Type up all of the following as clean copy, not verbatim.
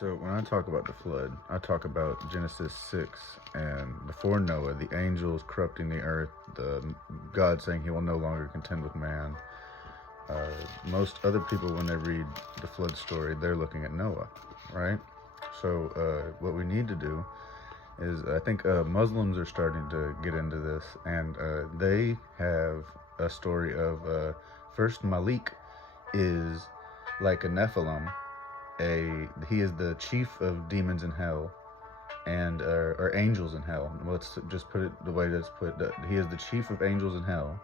So when I talk about the flood, I talk about Genesis 6 and before Noah, the angels corrupting the earth, the God saying he will no longer contend with man. Most other people, when they read the flood story, they're looking at Noah, right? So what we need to do is, I think Muslims are starting to get into this, and they have a story of first Malik is like a Nephilim. He is the chief of demons in hell, and or angels in hell. Let's just put it the way that's put. He is the chief of angels in hell,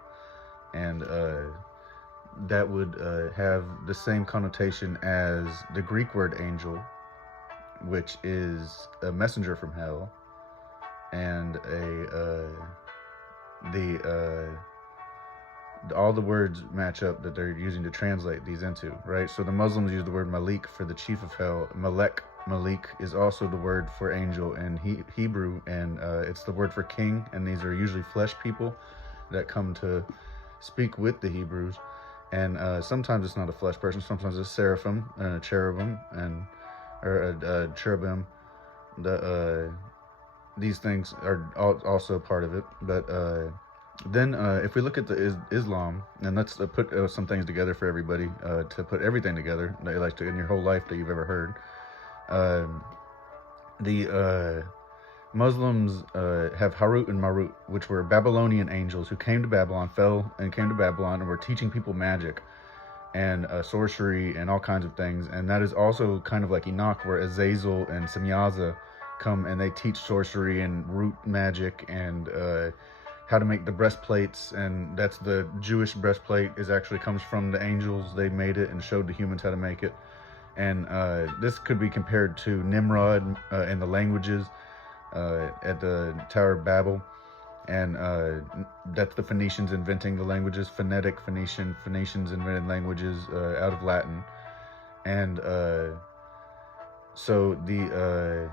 and that would have the same connotation as the Greek word angel, which is a messenger from hell, and all the words match up that they're using to translate these into, right? So the Muslims use the word Malik for the chief of hell. Malik is also the word for angel in Hebrew, and it's the word for king, and these are usually flesh people that come to speak with the Hebrews. And sometimes it's not a flesh person, sometimes it's seraphim and a cherubim, or a cherubim. These things are also part of it, but then if we look at the Islam, and let's put some things together for everybody, to put everything together that you like to in your whole life that you've ever heard. The Muslims have Harut and Marut, which were Babylonian angels who came to Babylon, fell and came to Babylon, and were teaching people magic and sorcery and all kinds of things. And that is also kind of like Enoch, where Azazel and Semyaza come and they teach sorcery and root magic and how to make the breastplates, and that's the Jewish breastplate is actually comes from the angels. They made it and showed the humans how to make it. And this could be compared to Nimrod and the languages at the Tower of Babel, and that's the Phoenicians inventing the languages, phonetic Phoenician. Phoenicians invented languages out of Latin, and so the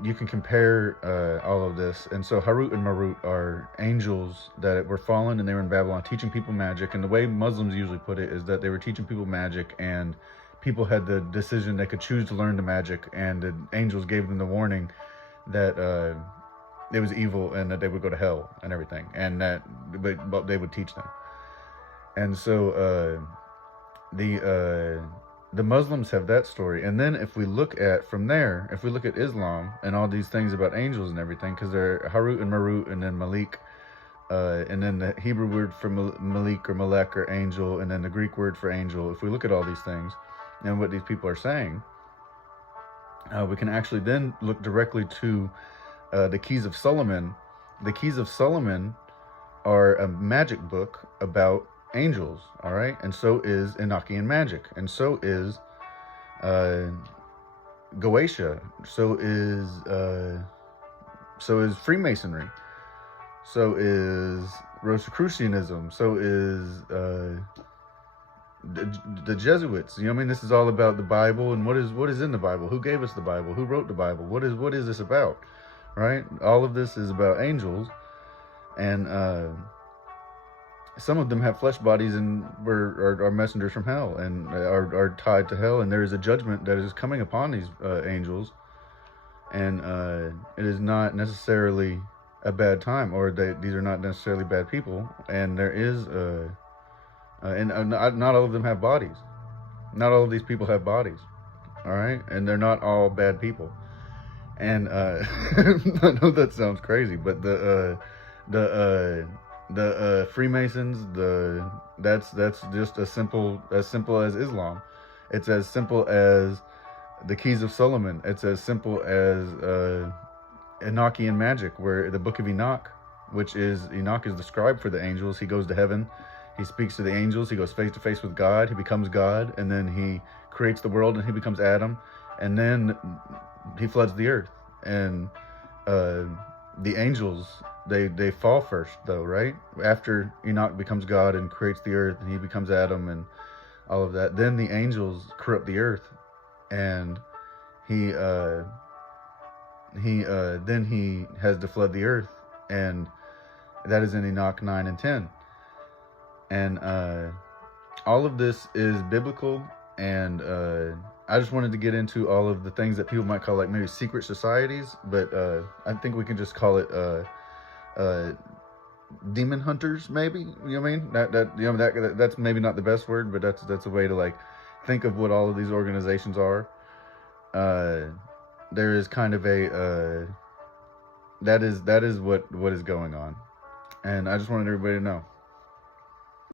you can compare all of this. And so Harut and Marut are angels that were fallen, and they were in Babylon teaching people magic. And the way Muslims usually put it is that they were teaching people magic, and people had the decision, they could choose to learn the magic, and the angels gave them the warning that it was evil and that they would go to hell and everything, and that but they would teach them. And so the Muslims have that story. And then if we look at from there, if we look at Islam and all these things about angels and everything, because they're Harut and Marut and then Malik, and then the Hebrew word for Malik or Malek or angel, and then the Greek word for angel. If we look at all these things and what these people are saying, we can actually then look directly to the Keys of Solomon. The Keys of Solomon are a magic book about angels, all right? And so is Enochian magic, and so is Goetia, so is Freemasonry, so is Rosicrucianism, so is the Jesuits. You know what I mean? This is all about the Bible, and what is in the Bible, who gave us the Bible, who wrote the Bible, what is this about, right? All of this is about angels, and some of them have flesh bodies and are messengers from hell and are tied to hell, and there is a judgment that is coming upon these angels, and it is not necessarily a bad time, or these are not necessarily bad people, and there is not all of them have bodies. Not all of these people have bodies, all right? And they're not all bad people. And I know that sounds crazy, but the Freemasons, that's just as simple as Islam. It's as simple as the Keys of Solomon. It's as simple as Enochian magic, where the Book of Enoch, Enoch is the scribe for the angels. He goes to heaven, he speaks to the angels, he goes face to face with God, he becomes God, and then he creates the world, and he becomes Adam, and then he floods the earth. And the angels, they fall first, though, right? After Enoch becomes God and creates the earth, and he becomes Adam and all of that, then the angels corrupt the earth, and he has to flood the earth, and that is in Enoch 9 and 10. And all of this is biblical, and I just wanted to get into all of the things that people might call like maybe secret societies, but I think we can just call it demon hunters, maybe. You know what I mean? That's maybe not the best word, but that's a way to like think of what all of these organizations are. There is kind of a that is what is going on, and I just wanted everybody to know.